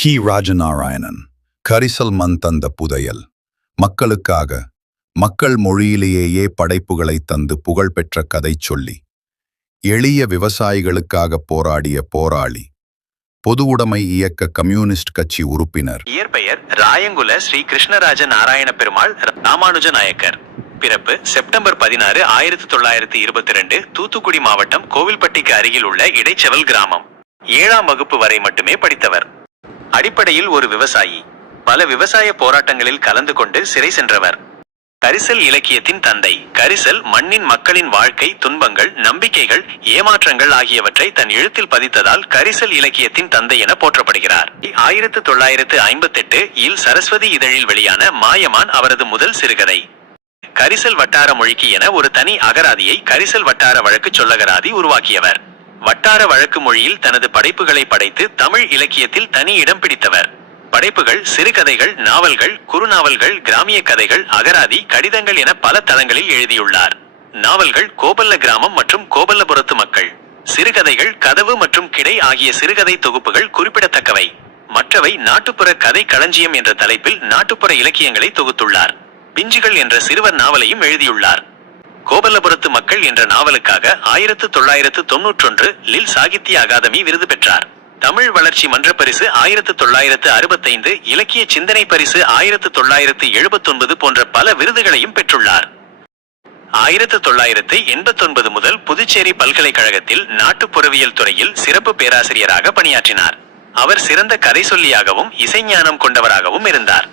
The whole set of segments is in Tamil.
ஹி ராஜநாராயணன். கரிசல் மண் தந்த புதையல். மக்களுக்காக மக்கள் மொழியிலேயே படைப்புகளை தந்து புகழ்பெற்ற கதை சொல்லி, எளிய விவசாயிகளுக்காக போராடிய போராளி, பொது உடைமை இயக்க கம்யூனிஸ்ட் கட்சி உறுப்பினர். இயற்பெயர் ராயங்குல ஸ்ரீ கிருஷ்ணராஜ நாராயண பெருமாள் ராமானுஜ நாயக்கர். பிறப்பு செப்டம்பர் 16, 1922, தூத்துக்குடி மாவட்டம் கோவில்பட்டிக்கு அருகில் உள்ள இடைச்செவல் கிராமம். 7ஆம் வகுப்பு வரை மட்டுமே படித்தவர். அடிப்படையில் ஒரு விவசாயி. பல விவசாய போராட்டங்களில் கலந்து கொண்டு சிறை சென்றவர். கரிசல் இலக்கியத்தின் தந்தை. கரிசல் மண்ணின் மக்களின் வாழ்க்கை, துன்பங்கள், நம்பிக்கைகள், ஏமாற்றங்கள் ஆகியவற்றை தன் எழுத்தில் பதித்ததால் கரிசல் இலக்கியத்தின் தந்தை என போற்றப்படுகிறார். 1958 இல் சரஸ்வதி இதழில் வெளியான மாயமான் அவரது முதல் சிறுகதை. கரிசல் வட்டார மொழிக்கு என ஒரு தனி அகராதியை கரிசல் வட்டார வழக்கு சொல்லகராதி உருவாக்கியவர். வட்டார வழக்கு மொழியில் தனது படைப்புகளை படைத்து தமிழ் இலக்கியத்தில் தனி இடம் பிடித்தவர். படைப்புகள் சிறுகதைகள், நாவல்கள், குறுநாவல்கள், கிராமிய கதைகள், அகராதி, கடிதங்கள் என பல தளங்களில் எழுதியுள்ளார். நாவல்கள் கோபல்ல கிராமம் மற்றும் கோபல்லபுரத்து மக்கள். சிறுகதைகள் கதவு மற்றும் கிடை ஆகிய சிறுகதை தொகுப்புகள் குறிப்பிடத்தக்கவை. மற்றவை நாட்டுப்புற கதை களஞ்சியம் என்ற தலைப்பில் நாட்டுப்புற இலக்கியங்களை தொகுத்துள்ளார். பிஞ்சுகள் என்ற சிறுவர் நாவலையும் எழுதியுள்ளார். கோபல்லபுரத்து மக்கள் என்ற நாவலுக்காக 1991 லில் சாகித்ய அகாதமி விருது பெற்றார். தமிழ் வளர்ச்சி மன்ற பரிசு 1965, இலக்கிய சிந்தனை பரிசு 1979 போன்ற பல விருதுகளையும் பெற்றுள்ளார். 1989 முதல் புதுச்சேரி பல்கலைக்கழகத்தில் நாட்டுப்புறவியல் துறையில் சிறப்பு பேராசிரியராக பணியாற்றினார். அவர் சிறந்த கதை சொல்லியாகவும் இசைஞானம் கொண்டவராகவும் இருந்தார்.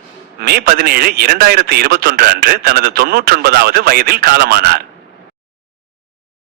மே 17, 2021 அன்று தனது 99வது வயதில் காலமானார்.